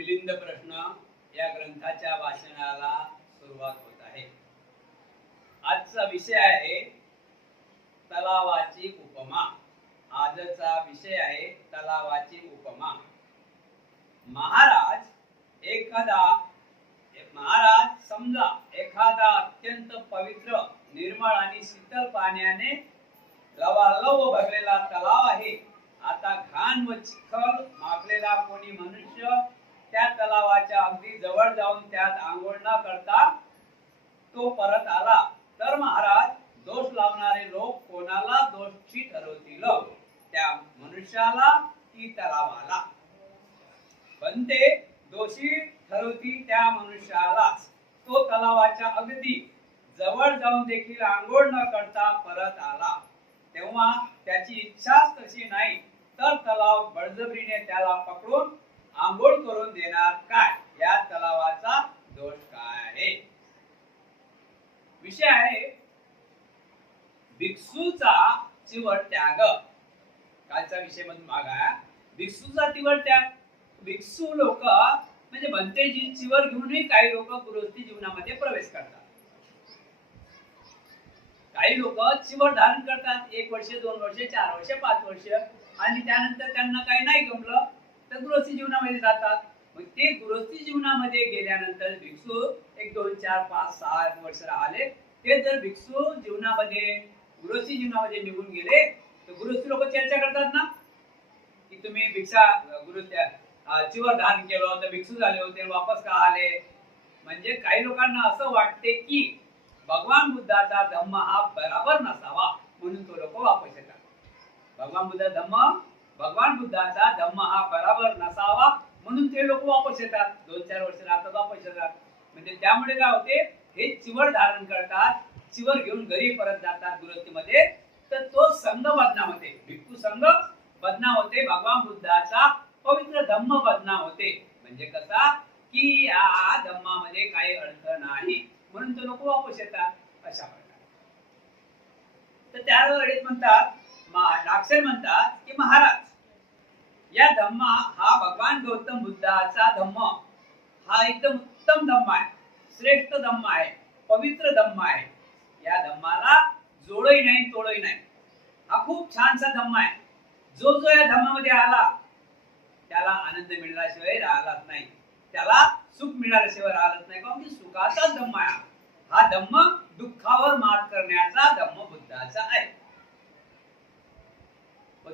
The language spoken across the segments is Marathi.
मिलिंद प्रश्न या ग्रंथाच्या वाचनाला सुरुवात होत आहे। आजचा विषय आहे तलावाची उपमा। आजचा विषय आहे तलावाची उपमा। महाराज समजा एखादा अत्यंत पवित्र निर्मळ आणि शीतल पाण्याने लवालव भरलेला तलाव आहे। आता घाण व चिखल माखलेला कोणी मनुष्य त्या तलावाच्या अगदी जवळ जाऊन त्यात आंघोळ न करता तो परत आला तर महाराज दोष लावणारे लोक कोणाला दोषी ठरवतील? त्या मनुष्याला की तलावाला? पण ते दोषी ठरवतील त्या मनुष्यालाच। तो तलावाच्या अगदी जवळ जाऊन देखील आंघोळ न करता परत आला तेव्हा त्याची इच्छाच तशी नाही तर तलाव बळजबरीने त्याला पकडून आंघोळ करून देणार काय? या तलावाचा दोष काय आहे? विषय आहे भिक्षूचा चिवट त्याग। कालचा विषय मधून भाग आहे भिक्षूचा चिवट त्याग। भिक्षू लोक म्हणजे भंतेजी चिवर घेऊनही काही लोक गृहस्थी जीवनामध्ये प्रवेश करतात। काही लोक चिवर धारण करतात 1 वर्ष 2 वर्ष 4 वर्ष 5 वर्ष आणि त्यानंतर त्यांना काही नाही गमलं तर गृहस्थी जीवनामध्ये जातात। मग ते गृहस्थी जीवनामध्ये गेल्यानंतर भिक्षू 1 2 4 5 6 वर्ष राहिले ते जर भिक्षू जीवनामध्ये गृहस्थी जीवनामध्ये निघून गेले तर गृहस्थी लोक चर्चा करतात ना की तुम्ही भिक्षा चिवर धारण केलं तर भिक्षू झाले होते वापस का आले? म्हणजे काही लोकांना असं वाटते की भगवान बुद्धाचा धम्म हा बराबर नसावा म्हणून तो लोक वापस येतात। भगवान बुद्धाचा धम्म हा बराबर नसावा म्हणून ते लोक वापस येतात। 2-4 वर्ष राहतात वापस येतात। म्हणजे त्यामुळे काय होते हे चिवर धारण करतात चिवर घेऊन घरी परत जातात गृहस्थीमध्ये तर तो संघ बदनाम होते। भिक्षू संघ बदनाम होते। भगवान बुद्धाचा पवित्र धम्म बदनाम होते। म्हणजे कसा की या धम्मामध्ये काही अर्थ नाही म्हणून ते लोक वापस येतात अशा प्रकारे। तर त्यावेळेस म्हणतात नागसेन म्हणतात की महाराज या धम्मा हा भगवान गौतम बुद्धाचा धम्म हा एकदम उत्तम धम्म आहे, श्रेष्ठ धम्म आहे, पवित्र धम्म आहे। या धम्माला जोडही नाही तोडही नाही। हा खूप छानसा धम्म आहे। जो जो या धम्मामध्ये आला त्याला आनंद मिळाल्याशिवाय राहिलाच नाही, त्याला सुख मिळाल्याशिवाय राहिलाच नाही। कारण की सुखाचा धम्म आहे हा धम्म दुःखावर मात करण्याचा धम्म बुद्धाचा आहे।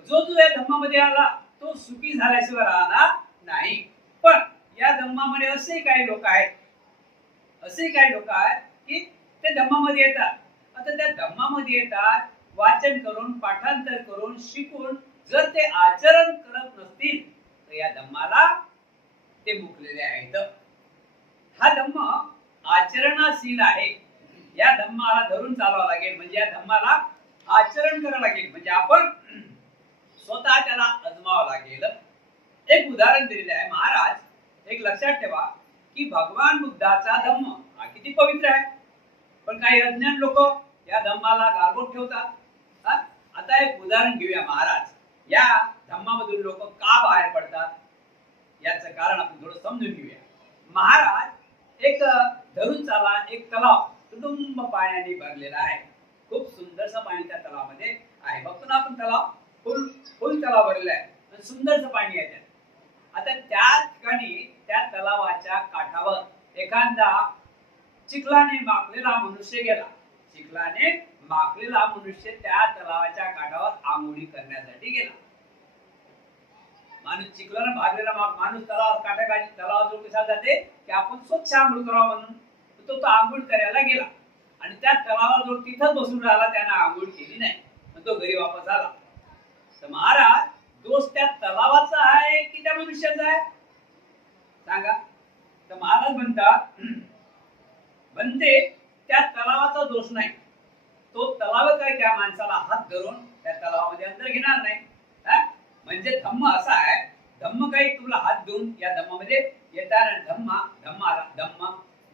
जो जो या धम्मामध्ये आला तो सुखी झाल्याशिवाय राहणार नाही। पण या धम्मामध्ये असे काही लोक आहेत की ते धम्मामध्ये येतात। आता त्या धम्मामध्ये येतात वाचन करून पाठांतर करून शिकून जर ते आचरण करत नसतील तर या धम्माला ते मुकलेले आहेत। हा धम्म आचरणाशील आहे। या धम्माला धरून चालावं लागेल म्हणजे या धम्माला आचरण करावं लागेल म्हणजे आपण स्वतः त्याला अजमावं लागेल। एक उदाहरण दिलेलं आहे महाराज। एक लक्षात ठेवा की भगवान बुद्धाचा धम्म हा किती पवित्र आहे पण काही अज्ञान लोक या धम्माला गालबोट ठेवतात। आता एक उदाहरण घेऊया महाराज। या धम्मामधून लोक का बाहेर पडतात याचं कारण आपण थोडं समजून घेऊया। महाराज एक धरून चाला एक तलाव तुडुंब पाण्याने भरलेला आहे। खूप सुंदरसं पाणी त्या तलावामध्ये आहे। बघतो ना आपण तलाव फुल तलाव भरलेला आहे सुंदरसं पाणी आहे त्यात। आता त्या ठिकाणी त्या तलावाच्या काठावर एखादा चिखलाने माखलेला मनुष्य गेला। चिखलाने माखलेला मनुष्य त्या तलावाच्या काठावर आंघोळी करण्यासाठी गेला। माणूस चिखलाने भागलेला माणूस तलावाजवळ कसा जाते की आपण स्वच्छ आंघोळ करावं म्हणून तो आंघोळ करायला गेला आणि त्या तलावाजवळ तिथं बसून राहिला, त्यानं आंघोळ केली नाही तो घरी वापस आला। तर महाराज दोष त्या तलावाचा आहे की त्या मनुष्याचा आहे सांगा? तर महाराज म्हणते त्या तलावाचा दोष नाही। तो तलाव काय त्या माणसाला हात धरून त्या तलावामध्ये अंदर घेणार नाही। म्हणजे धम्म असा आहे धम्म काही तुला हात धरून या धम्मामध्ये येणार धम्म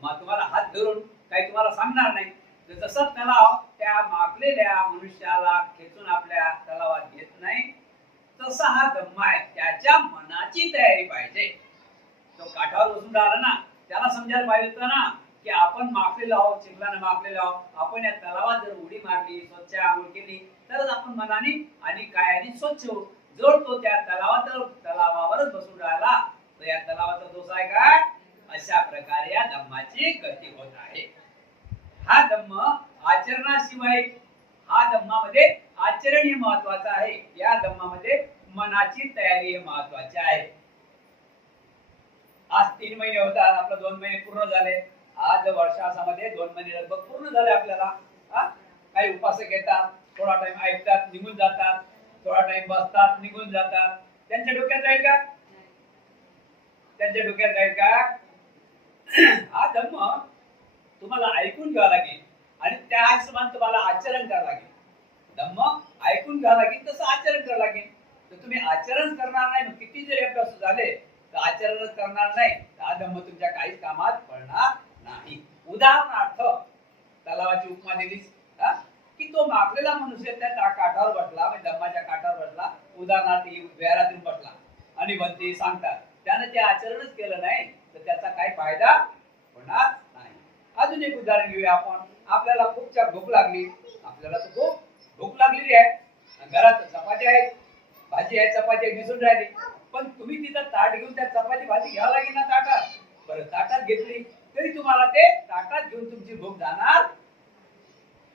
तुम्हाला हात धरून काही तुम्हाला सांगणार नाही। जसं तलाव त्या मागलेल्या मनुष्याला खेचून आपल्या तलावात घेत नाही तसा हा धम्म आहे। त्याच्या मनाची तयारी पाहिजे। तो काठावर बसून राहिला ना, त्याला समजायला पाहिजे होतं ना की आपण माखलेलो आहोत, चिखलाने माखलेलो आहोत. आपण या तलावात जर उडी मारली, स्वच्छ आंघोळ केली, तरच आपण मनाने आणि कायाने स्वच्छ होऊ. जर तो त्या तलावावरच बसून राहिला तर या तलावाचा दोष आहे काय? अशा प्रकारे या धम्माची गती होत आहे. हा धम्म आचरणाशिवाय, हा धम्मामध्ये आचरण हे महत्वाचं आहे. या धम्मामध्ये मनाची तयारी हे महत्वाची आहे. आज 3 महिने होतात, आपले 2 महिने पूर्ण झाले. आज वर्षासामध्ये 2 महिने लगभग पूर्ण झाले आपल्याला. काही उपासक येतात, थोडा टाइम ऐकतात, निघून जातात, थोडा टाइम बसतात, निघून जातात. त्यांच्या डोक्यात राहील का? त्यांच्या डोक्यात राहील का? हा धम्म तुम्हाला ऐकून घ्यावा लागेल आणि त्या हिशोबाने तुम्हाला आचरण करावं लागेल. धम्म ऐकून घ्यावं लागेल, तसं आचरण करावं लागेल. तर तुम्ही आचरण करणार नाही, किती जरी अभ्यास झाले तर आचरणच करणार नाही, तर हा धम्म तुमच्या काहीच कामात पडणार नाही. उदाहरणार्थ तलावाची उपमा दिलीच की तो माखलेला मनुष्य त्या काठावर बसला, म्हणजे धम्माच्या काठावर बसला. उदाहरणार्थ विहारातून बसला आणि बनते सांगतात, त्याने ते आचरणच केलं नाही तर त्याचा काही फायदा होणार नाही. अजून एक उदाहरण घेऊया आपण. आपल्याला खूप भूक लागली, आपल्याला तर खूप भूक लागलेली आहे, घरात चपाती आहे, भाजी आहे, चपाती दिसून राहिली, पण तुम्ही तिथं ताट घेऊन त्या चपाती भाजी घ्यावं लागेल ना ताटात. बरं, ताटात घेतली तरी तुम्हाला ते ताटात घेऊन तुमची भूक जाणार.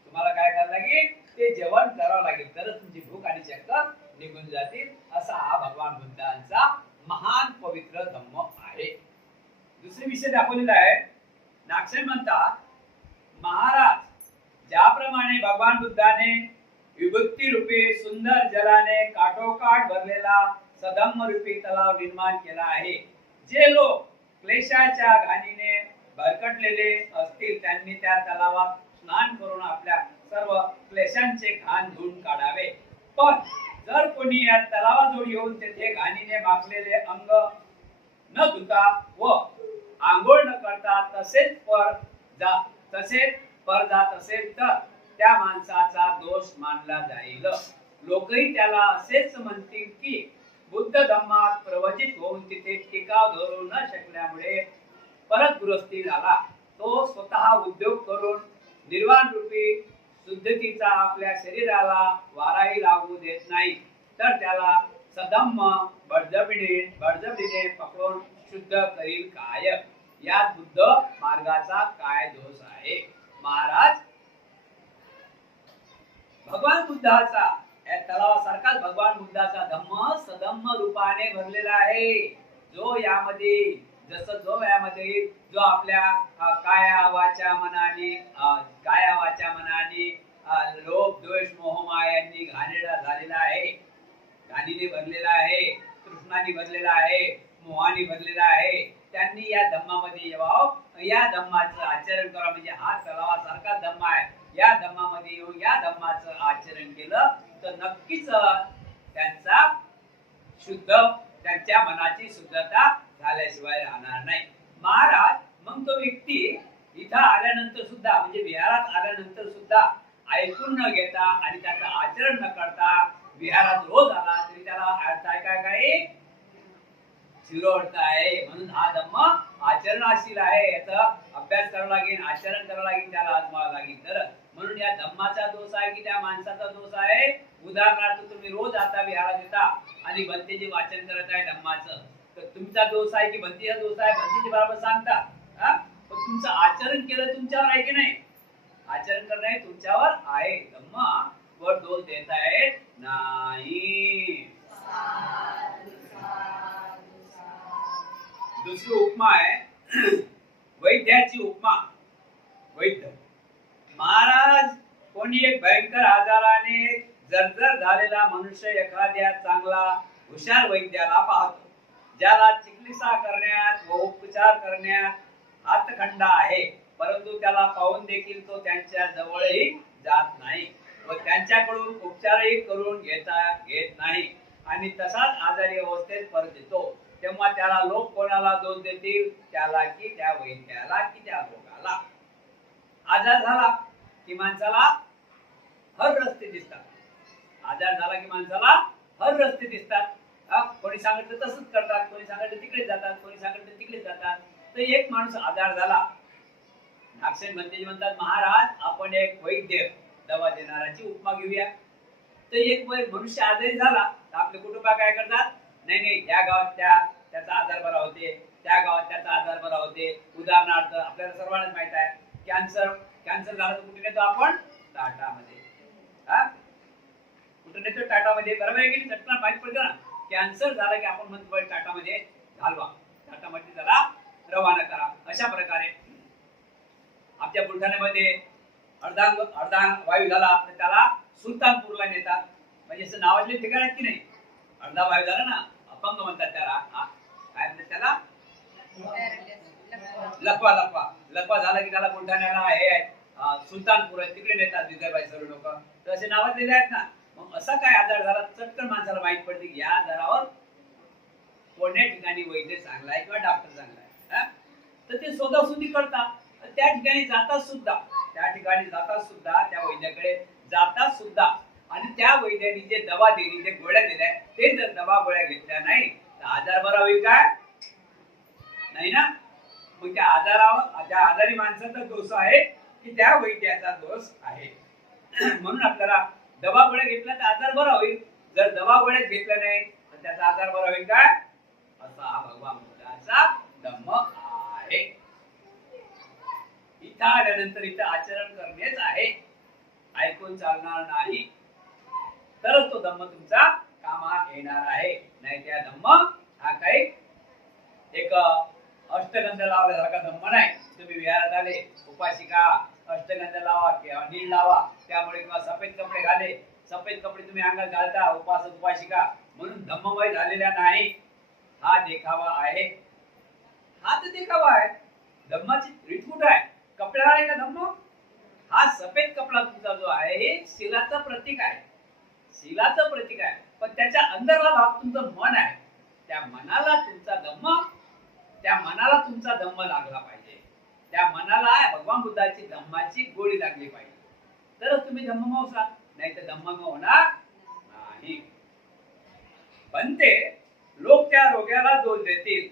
तुम्हाला काय करावं लागेल? ते जेवण करावं लागेल, तरच तुमची भूक आणि चक्कर निघून जातील. असा हा भगवान बुद्धांचा महान पवित्र धम्म आहे. दुसरी विषय दाखवलेला आहे. नागसेन म्हणतात, महाराज, ज्याप्रमाणे भगवान बुद्धाने विभूती रूपी सुंदर जलाने काठोकाठ भरलेला सधम्म रूपी तलाव निर्माण केला आहे, जे लोक क्लेशाच्या घाणीने भरकटलेले असतील त्यांनी त्या तलावात स्नान करून आपल्या सर्व क्लेशांचे घाण धुवून काढावे. पण जर कोणी या तलावाजवळ येऊन तेथे घाणीने माखलेले अंग न धुता व आंघोळ न करता तसेच पर जात असेल तर त्या माणसाचा दोष मानला जाईल. लोकही त्याला असेच म्हणतील की बुद्ध धम्मात प्रवचित होऊन तिथे टिकाव धरू न शकल्यामुळे परत गृहस्थी झाला. तो स्वतः उद्योग करून निर्वाण रूपी शुद्धतेचा आपल्या शरीराला वाराही लागू देत नाही, तर त्याला सधम्म बळजबरीने पकडून शुद्ध करील काय? यात बुद्ध मार्गाचा काय दोष आहे? महाराज, भगवान बुद्धाचा या तलावासारखाच भगवान बुद्धाचा धम्म सधम्म रूपाने भरलेला आहे. जो यामध्ये जो आपल्या काया वाचा मनाने लोभ द्वेष मोह मायांनी घाणेरडा झालेला आहे, घाणीने भरलेला आहे, तृष्णाने भरलेला आहे, मोहाने भरलेला आहे, त्यांनी या धम्मामध्ये यावं, या धम्माचं आचरण करा. म्हणजे हा तलावासारखा धम्म आहे. या धम्मामध्ये येऊन या धम्माचं आचरण केलं तर नक्कीच त्यांच्या मनाची शुद्धता झाल्याशिवाय राहणार नाही. महाराज, मग तो व्यक्ती इथं आल्यानंतर सुद्धा, म्हणजे विहारात आल्यानंतर सुद्धा ऐकून न घेता आणि त्याचं आचरण न करता विहारात रोज आला तरी त्याला अर्थ काय चिरोडत आहे. म्हणून हा धम्म आचरणाशील आहे. याचा अभ्यास करावा लागेल, आचरण करावं लागेल, त्याला आजमावं लागेल. तर म्हणून या धम्माचा दोष आहे की त्या माणसाचा दोष आहे? उदाहरणार्थ तुम्ही रोज आता विहारात येता आणि भंतेचे वाचन करत आहे धम्माचं, तर तुमचा दोष आहे की भंतीचा दोष आहे? भंतीचे बरोबर सांगता, पण तुमचं आचरण केलं तुमच्यावर आहे की नाही? आचरण करणं तुमच्यावर आहे. धम्मावर दोष देता येत नाही. दुसरी उपमा आहे वैद्याची उपमा. वैद्य, महाराज, कोणी एक भयंकर आजाराने जर्जर झालेला मनुष्य एखाद्या चांगला हुशार वैद्याला पाहतो, ज्याला चिकित्सा करण्यात व उपचार करण्यात हातखंडा आहे, परंतु त्याला पाहून देखील तो त्यांच्या जवळही जात नाही व त्यांच्याकडून उपचारही करून घेत नाही आणि तसाच आजारी अवस्थेत परत येतो. तेव्हा त्याला लोक कोणाला दोष देतील? त्याला की त्या वैद्याला की त्या रोगाला? आजार झाला की माणसाला हर रस्ते दिसतात. आजार झाला की माणसाला हर रस्ते दिसतात. कोणी सांगितलं तसंच करतात, कोणी सांगितलं तिकडे जातात, कोणी सांगितलं तिकडे जातात. तर एक माणूस आजार झाला. नागसेन म्हणते म्हणतात, महाराज आपण एक वैद्य दवा देणाराची उपमा घेऊया. तर एक मनुष्य आजारी झाला तर आपले कुटुंब काय करतात, नाही नाही त्या गावात त्याचा आजार बरा होते, त्या गावात त्याचा आजार बरा होते. उदाहरणार्थ आपल्याला सर्वांनाच माहित आहे, कॅन्सर झाला तर कुठे नेतो आपण, टाटामध्ये. कुठे नेतो, टाटामध्ये. बरोबर आहे की नाही? चटकन माहित पडतं ना, कॅन्सर झाला की आपण म्हणतो टाटामध्ये घालवा, टाटामध्ये त्याला रवाना करा. अशा प्रकारे आपल्या बुलढाण्यामध्ये अर्धा वायू झाला तर त्याला सुलतानपूरला नेतात. म्हणजे असं नावातले ठिकाण आहेत की नाही. अर्धा वायू झाला ना, अपंग म्हणतात त्याला. काय म्हणतात त्याला, लकवा. लकवा झाला की त्याला बुलढाण्याला हे सुलतानपूर आहे, तिकडे नेतात विदर्भाई सर्व लोक. तर असे नावाजलेले आहेत ना. मग असा काय आजार झाला, चटकन माणसाला माहित पडते की या आजारावर कोणत्या ठिकाणी वैद्य चांगला आहे किंवा डॉक्टर चांगला आहे. तर ते शोधाशोधी करतात. त्या ठिकाणी जातात सुद्धा, त्या वैद्याकडे जातात सुद्धा. आणि त्या वैद्याने जे दवा दिली, जे गोळ्या दिल्या, ते जर दवा गोळ्या घेतल्या नाही तर आजार बरा होईल काय, नाही ना. मग त्या आजारी माणसाचा दोष आहे की त्या वैद्याचा दोष आहे. म्हणून आपल्याला दवा गोळ्या घेतल्या तर आजार बरा होईल, जर दवा गोळ्या घेतल्या नाही तर त्याचा आजार बरा होईल काय, असा हा भगवान बुद्धाचा धम्म आहे. इथं आल्यानंतर इथं आचरण करणेच आहे, ऐकून चालणार नाही. तरच तो धम्म तुमचा कामा येणार आहे. नाही त्या धम्म हा काही एक अष्टगंध लावल्यासारखा धम्म नाही. तुम्ही विहारात आले, उपासिका अष्टगंध लावा किंवा नीळ लावा, त्यामुळे किंवा सफेद कपडे घाले, सफेद कपडे तुम्ही अंगात घालता, उपासक उपासिका म्हणून धम्ममय झालेला नाही. हा देखावा आहे. हा तर देखावा आहे. धम्माची रीत कुठं आहे, कपड्यावर आहे का धम्म? हा सफेद कपडा तुमचा जो आहे हे शिलाचं प्रतीक आहे, शिलाचं प्रतीक आहे. पण त्याच्या अंदरला भाग तुमचं मन आहे. त्या मनाला तुमचा धम्म लागला पाहिजे. त्या मनाला भगवान बुद्धाची धम्माची गोळी लागली पाहिजे, तरच तुम्ही धम्म होसाल, नाही तर धम्म होणार नाही. पण ते लोक त्या रोग्याला दोष देतील.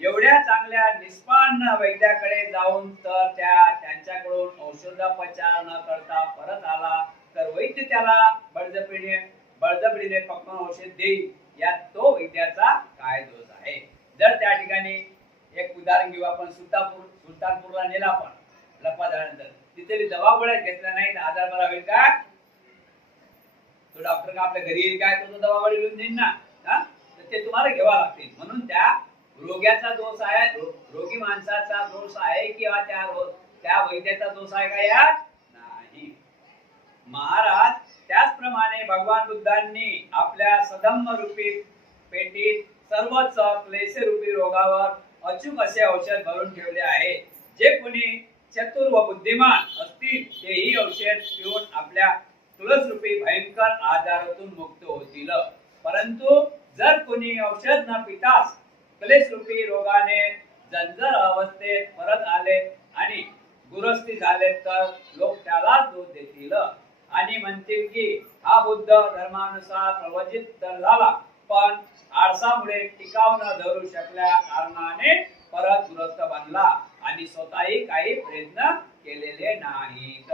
एवढ्या चांगल्या निष्पान्न वैद्याकडे जाऊन तर त्यांच्याकडून औषधोपचार न करता परत आला तर वैद्य त्याला बळजबरीने पकडून औषध देईल. यात तो वैद्याचा काय दोष आहे. जर त्या ठिकाणी एक उदाहरण घेऊ आपण, सुलतानपूरला नेला आपण लपा झाल्यानंतर, तिथे दवा गोळ्या घेतल्या नाही तर आजार बरा होईल का, तो डॉक्टर का आपल्या घरी येईल काय, तो दवा गोळी घेऊन देईन ना. तर ते तुम्हाला घ्यावा लागतील. म्हणून त्या रोग्याचा दोष आहे, रोगी माणसाचा दोष आहे किंवा त्या वैद्याचा दोष आहे का यात, नाही. महाराज त्याचप्रमाणे भगवान बुद्धांनी आपल्या सधम्म रूपी पेटीत सर्वच क्लेश रूपी रोगावर अचूक असे औषध भरून ठेवले आहे. जे कोणी चतुर व बुद्धिमान असतील तेही औषध पिऊन आपल्या तुळस रूपी भयंकर आजारातून मुक्त होतील. परंतु जर कोणी औषध न पिताच क्लेश रूपी रोगाने जंजर अवस्थेत परत आले आणि गुरस्ती झाले तर लोक त्याला दोष देतील आणि म्हणतील की हा बुद्ध धर्मानुसार प्रवचित तर झाला, पण आळसामुळे टिकाव न धरू शकल्या कारणाने परत गृहस्थ बनला आणि स्वतःही काही प्रयत्न केलेले नाहीत.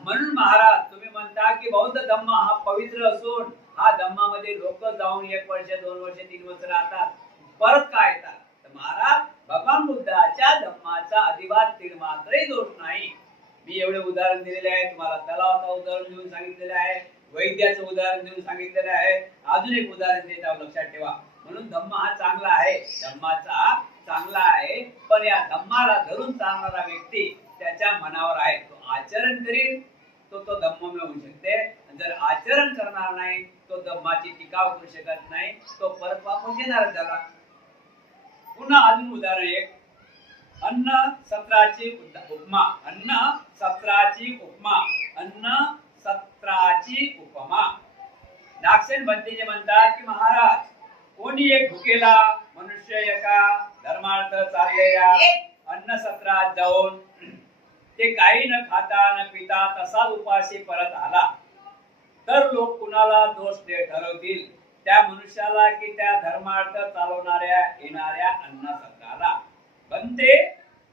म्हणून महाराज तुम्ही म्हणता की बौद्ध धम्म हा पवित्र असून हा धम्मामध्ये लोक जाऊन 1 वर्ष 2 वर्ष 3 वर्ष राहतात, परत काय येतात. तर महाराज भगवान बुद्धाच्या धम्माचा अजिबात तीळ मात्रही दोष नाही. मी एवढे उदाहरण दिलेले आहे तुम्हाला, तलावाचं उदाहरण देऊन सांगितलेलं आहे, वैद्याचं उदाहरण देऊन सांगितलेलं आहे, अजून एक उदाहरण देत आहोत, लक्षात ठेवा. म्हणून धम्म हा चांगला आहे, धम्माचा चांगला आहे. पण या धम्माला धरून चालणारा व्यक्ती त्याच्या मनावर आहे, तो आचरण करील तो धम्म मिळवू शकते. जर आचरण करणार नाही तो धम्माची टिकाव करू शकत नाही, तो परत वापस येणार झाला. पुन्हा अजून उदाहरण एक, अन्न सत्राची उपमा. नागसेन भंतेजी म्हणतात की महाराज कोणी एक भुकेला मनुष्य एका धर्मार्थ चाललेल्या अन्न सत्रात जाऊन ते काही न खाता न पिता तसाच उपाशी परत आला तर लोक कुणाला दोष ठरवतील? त्या मनुष्याला की त्या धर्मार्थ चालवणाऱ्या येणाऱ्या अन्नसत्राला? बनते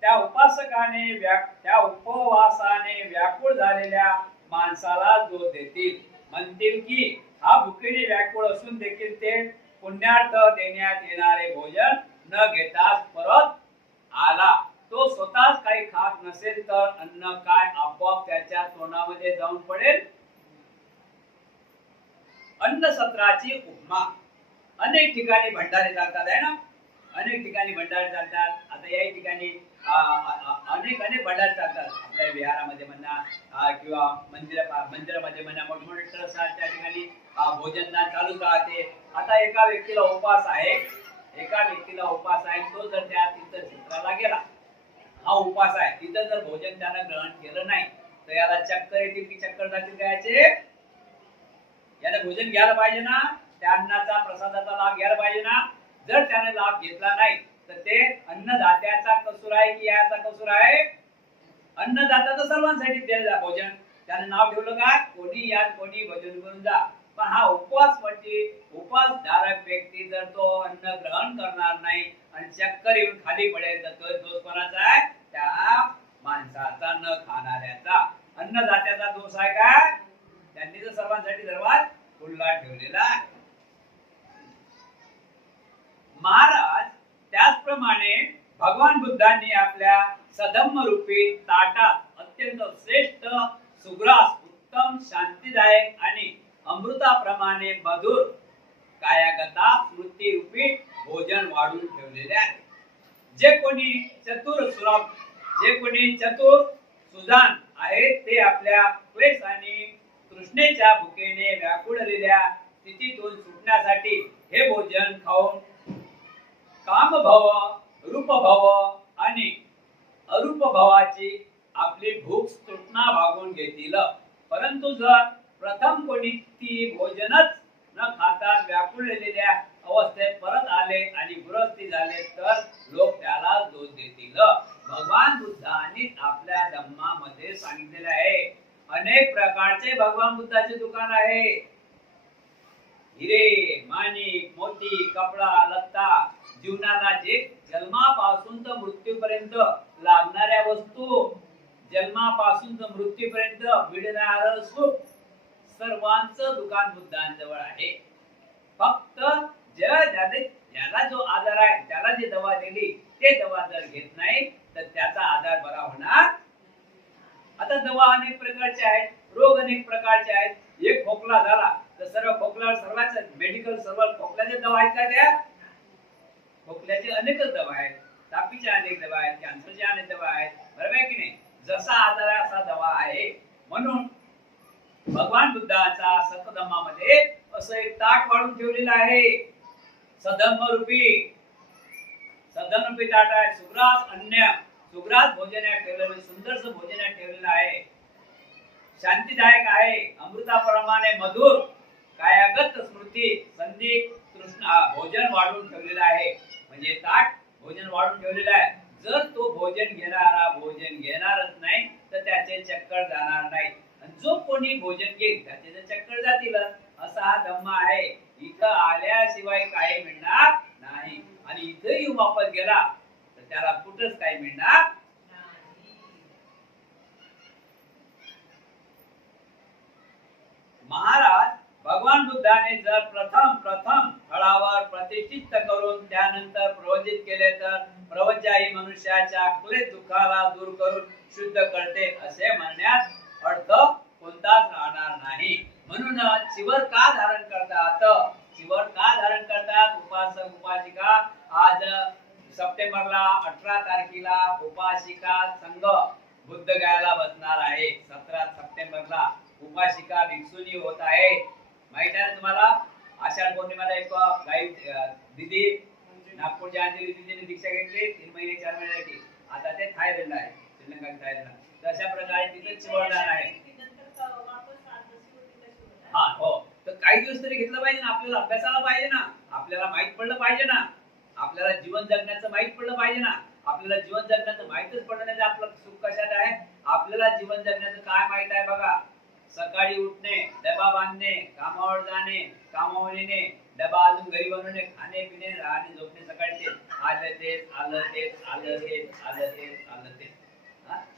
त्या उपासकाने त्या उपवासाने व्याकुळ झालेल्या माणसाला दोष देतील. म्हणतील की हा भुकेने व्याकुळ असून देखील ते पुण्यार्थ देण्यात येणारे भोजन न घेताच परत आला. तो स्वतःच काही खात नसेल तर अन्न काय आपोआप त्याच्या तोंडामध्ये जाऊन पडेल? अन्न सत्राची उपमा. अनेक ठिकाणी भंडारे चालतात आहे ना, अनेक ठिकाणी भंडारे चालतात. आता याही ठिकाणी अनेक भंडारे चालतात. आपल्या विहारामध्ये म्हणा किंवा मंदिरामध्ये म्हणा, मोठमोठे ट्रस्ट त्या ठिकाणी भोजनदान चालूच राहते. आता एका व्यक्तीला उपवास आहे, तो जर त्या तीर्थक्षेत्राला गेला, हा उपवास आहे, तिथं जर भोजन त्यानं ग्रहण केलं नाही तर याला चक्कर येतील की चक्कर जातील काय? याने भोजन घ्यायला पाहिजे ना, त्या अन्नाचा प्रसादाचा लाभ घ्यायला पाहिजे ना. जर त्याने लाभ घेतला नाही तर ते अन्नदात्याचा कसूर आहे की याचा कसूर आहे? अन्नदात्याचं सर्वांसाठी दिलेलं भोजन. त्याने नाव ठेवलं का कोणी या कोणी भोजन करून जा. पण हा उपवासधारक व्यक्ती जर तो अन्न ग्रहण करणार नाही आणि चक्कर येऊन खाली पडेल तर तो दोष कोणाचा आहे? त्या माणसाचा, न खाणाऱ्याचा. अन्नदात्याचा दोष आहे काय? त्यांनी तर सर्वांसाठी दरवाज खुला ठेवलेला आहे. महाराज त्याचप्रमाणे भगवान बुद्धांनी आपल्या सधम्म रूपी ताटात अत्यंत श्रेष्ठ, सुग्रास, उत्तम, शांतीदायक आणि अमृताप्रमाणे मधुर कायागता स्मृती रूपी भोजन वाढून ठेवलेले आहे. जे कोणी चतुर सुजान आहेत ते आपल्या क्लेश आणि तृष्णेच्या भुकेने व्याकुळलेल्या स्थितीतून सुटण्यासाठी हे भोजन खाऊन कामभव, रूपभव आणि अरूपभवाची आपली भूक तृष्णा भागून घेतील. परंतु जर प्रथम कोणी ती भोजनच न खाता व्याकुळलेल्या अवस्थेत परत आले आणि गृहस्थी झाले तर लोक त्याला दोष देतील. भगवान बुद्धांनी आपल्या धम्मामध्ये सांगितलेले आहे. अनेक प्रकारचे भगवान बुद्धाचे दुकान आहे. हिरे, माणिक, मोती, कपडा, लत्ता, जीवनाला जे जन्मापासून तर मृत्यूपर्यंत लागणाऱ्या वस्तू, जन्मापासून तर मृत्यूपर्यंत मिळणारं सुख, सर्वांचं दुकान बुद्धांजवळ आहे. फक्त ज्याला जो आजार आहे, त्याला जे दवा दिली ते दवा जर घेत नाही तर त्याचा आजार बरा होणार. आता दवा अनेक प्रकारचे आहेत, रोग अनेक प्रकारचे आहेत. एक खोकला झाला तर सर्व खोकला, सर्वांच मेडिकल, सर्व खोकल्याचे दवा आहेत का? त्या खोकल्याचे अनेकच दवा आहेत, तापीच्या अनेक दवा आहेत, कॅन्सरच्या अनेक दवा आहेत, बरोबर आहे की नाही? जसा आजार आहे असा दवा आहे. म्हणून भगवान बुद्धाचा सतधम्मामध्ये असं एक ताट वाढून ठेवलेलं आहे. सधम्म रूपी ताट आहे. सुग्रास भोजन ठेवलेलं, सुंदरच भोजन ठेवलेलं आहे. शांतीदायक आहे, अमृताप्रमाणे मधुर, कायागत स्मृती, संधी, तृष्णा, भोजन वाढून ठेवलेलं आहे. म्हणजे ताट भोजन वाढून ठेवलेलं आहे. जर तो भोजन घेणारच नाही तर त्याचे चक्कर जाणार नाही. जो कोणी भोजन घेईल त्याचे चक्कर जातील. असा हा धम्म आहे. इथं आल्याशिवाय काही मिळणार नाही आणि इथं येऊन वापस गेला तर त्याला कुठंच काही मिळणार नाही. महाराज भगवान बुद्धाने जर प्रथम फळावर प्रतिष्ठित करून त्यानंतर प्रवचित केले तर प्रवचा ही मनुष्याच्या क्लेश दुःखाला दूर करून शुद्ध करते असे म्हणण्यात अर्थ कोणताच राहणार नाही. म्हणून चिवर का धारण करतात उपासक उपासिका? आज सप्टेंबरला 18 तारखेला उपासिका संघ बुद्धगयाला बसणार आहे. 17 सप्टेंबरला उपासिका भिक्षुणी होत आहे. माहित आहे तुम्हाला? आषाढ पौर्णिमेला एक गाईड दीदी, नागपूरच्या अंजली दीदीने दीक्षा घेतली 3 महिने 4 महिन्याची. आता ते थायलंडला आहे, श्रीलंका थायलंडला. तशा प्रकारे तिथे चिवरदान आहे. हा हो, तर काही दिवस तरी घेतलं पाहिजे ना. आपल्याला अभ्यासाला पाहिजे ना, आपल्याला माहित पडलं पाहिजे ना, आपल्याला जीवन जगण्याचं माहित पडलं पाहिजे ना. आपल्याला जीवन जगण्याचं माहितच पडलं नाही तर आपलं सुख कशात आहे? आपल्याला जीवन जगण्याचं काय माहित आहे बघा. सकाळी उठणे, डबा बांधणे, कामावर जाणे, कामावर येणे, डबा अजून घरी बनवणे, खाणे पिणे, राहणे, झोपणे, सकाळी ते आलं तेच आलं तेच आलं तेच आलं तेच आलं तेच.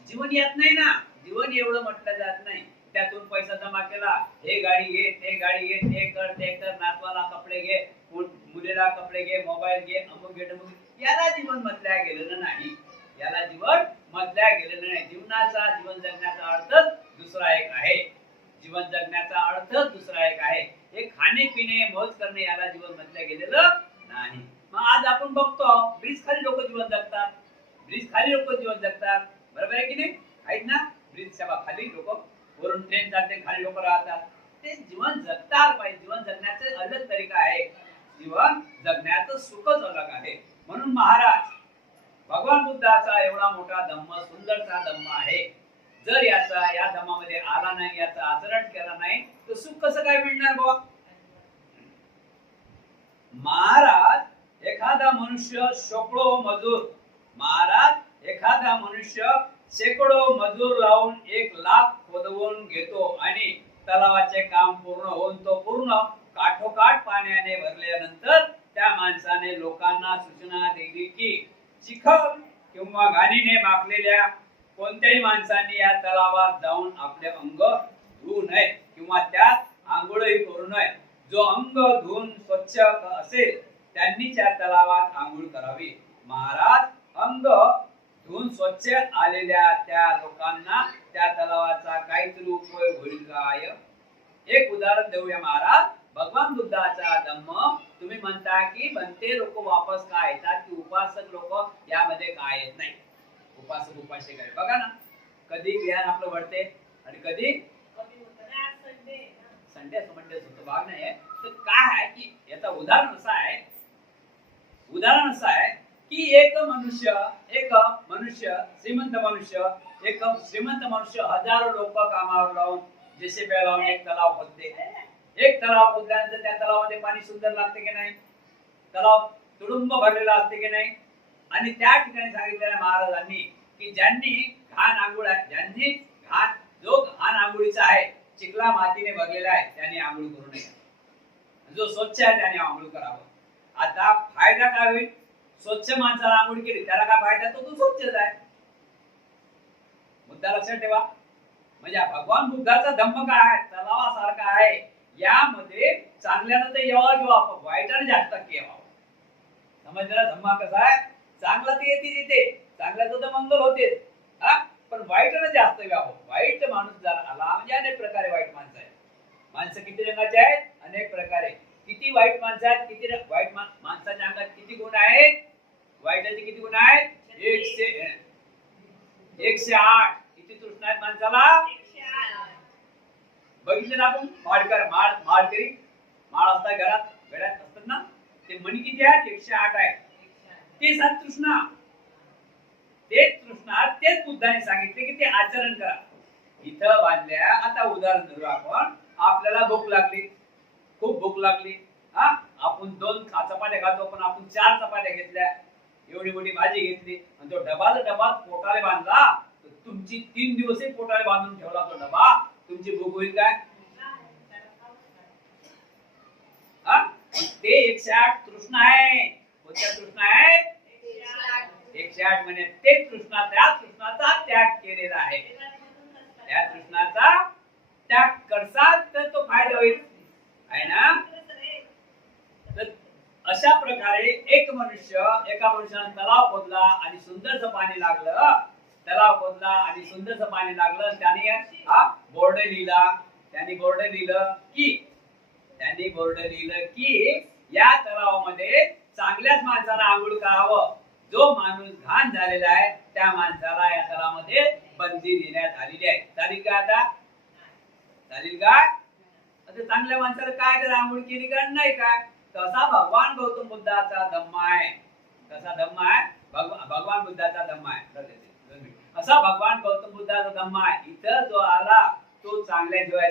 जीवन येत नाही ना. जीवन एवढं म्हटलं जात नाही. त्यातून पैसा जमा केला, हे गाडी घे, ते गाडी घे, ते कर, ते कर, नातवाला कपडे घे, मुलीला कपडे घे, मोबाईल घे, अमुक घे, अमुक. याला जीवन म्हटल्या गेलेलं नाही. याला जीवन म्हटल्या गेलेलं नाही. जीवन जगण्याचा अर्थ दुसरा एक आहे. जीवन जगण्याचा अर्थ दुसरा एक आहे. हे खाणे पिणे मौज करणे याला जीवन म्हटलं गेलेलं नाही. मग आज आपण बघतो ब्रिज खाली लोक जीवन जगतात. ब्रिज खाली लोक जीवन जगतात. बरोबर आहे की नाही? आहेत ना? ब्रिजच्या खाली लोक, वरून ट्रेन चालते, खाली लोक राहतात. ते जीवन जगतात पाहिजे. जीवन जगण्याचे अलग तरीका आहे. जीवन जगण्याचं सुखच अलग आहे. म्हणून महाराज भगवान बुद्धाचा एवढा मोठा धम्म, सुंदरचा धम्म आहे. जर या धम्मामध्ये आला नाही, याचं आचरण केलं नाही, तर सुख कसं काय मिळणार बाबा? महाराज एखादा मनुष्य शेकडो मजूर लावून 1,00,000 खोदवून घेतो आणि तलावाचे काम पूर्ण होऊन तो पूर्ण काठोकाठ पाण्याने भरल्यानंतर त्या माणसाने लोकांना सूचना दिली की चिखल किंवा घाणीने माखलेल्या कोणत्याही माणसाने या तलावात जाऊन आपले अंग धुवू नये किंवा त्यात आंघोळही करू नये. जो अंग धुवून स्वच्छ असेल त्यांनी त्या तलावात आंघोळ करावी. महाराज अंग धुवून स्वच्छ आलेल्या त्या लोकांना त्या तलावाचा काहीतरी उपयोग होईल काय? एक उदाहरण देऊया महाराज. भगवान बुद्धाचा धम्म तुम्ही म्हणता की बनते लोक वापस का येतात, की उपासक लोक यामध्ये काय येत नाही. उपासक उपासक आहे बघा ना. कधी ज्ञान आपलं घडते आणि कधी संडे होतं भाग नाही. तर काय आहे की याचा उदाहरण असं आहे की एक श्रीमंत मनुष्य हजारो लोक कामावर लावून जेसीबी लावून एक तलाव खोदते. एक तलाव खोदल्यानंतर त्या तलावामध्ये पाणी सुंदर लागते की नाही? तलाव तुडुंब भरलेला असते की नाही? आणि त्या ठिकाणी सांगितलेल्या महाराजांनी की जो घाण आंघोळीचा आहे, चिखला मातीने भरलेला आहे, त्याने आंघोळ करू नये. जो स्वच्छ आहे त्याने आंघोळ करावं. आता फायदा काय होईल? स्वच्छ माणसाला आंघोळ केली त्याला काय फायदा? तो स्वच्छच आहे. मुद्दा लक्षात ठेवा. म्हणजे भगवान बुद्धाचा धम्म काय आहे? तलावासारखा आहे. यामध्ये चांगल्यानं तर यावा किंवा वाईटानं जास्त केव्हा. समजलं? धम्मा कसा आहे? चांगला ते येते, चांगल्याचं तर मंगल होते, पण वाईटानं जास्त व्यावं. वाईट माणूस जर आला म्हणजे अनेक प्रकारे वाईट माणसं आहेत. माणसं किती रंगाचे आहेत? अनेक प्रकारे. किती वाईट माणसं आहेत? किती वाईट माणसाच्या अंगात किती गुण आहेत? वाईटाचे किती गुण आहेत? 108. किती तृष्णा आहेत माणसाला? बघितले ना आपण? माळकरी माळ असतात घरात असतात ना, ते मणी किती आहेत? 108 आहेत. ते सात तृष्णा. तेच बुद्धाने सांगितले की ते आचरण करा. इथं बांधल्या. आता उदाहरण धरू आपण. आपल्याला भूक लागली, खूप भूक लागली. आपण 2 चपात्या खातो, पण आपण 4 चपात्या घेतल्या, एवढी मोठी भाजी घेतली आणि तो डबा पोटाला बांधला, तर तुमची 3 दिवसही पोटाला बांधून ठेवला तो डबा, तुमची भूक होईल काय? ते 108 तृष्णा आहे. कोणत्या तृष्णा आहे? 108 म्हणजे ते तृष्णा, त्या तृष्णाचा त्याग केलेला आहे. त्या तृष्णाचा त्याग करसाल तर तो फायदा होईल, आहे ना? तर अशा प्रकारे एका मनुष्याने तलाव खोदला आणि सुंदरचं पाणी लागलं. त्यांनी बोर्ड लिहिलं की या तलावामध्ये चांगल्याच माणसाला आंघोळ करावं. जो माणूस घाण झालेला आहे त्या माणसाला या तलावामध्ये बंदी देण्यात आलेली आहे. चालेल का? आता चालेल का? आता चांगल्या माणसाला काय तर आंघोळ केली का नाही काय? तसा भगवान गौतम बुद्धाचा धम्म आहे. कसा धम्म आहे? भगवान बुद्धाचा धम्म आहे. असा भगवान गौतम बुद्धाचा धम्म आहे. इथं जो आला तो चांगल्याशिवाय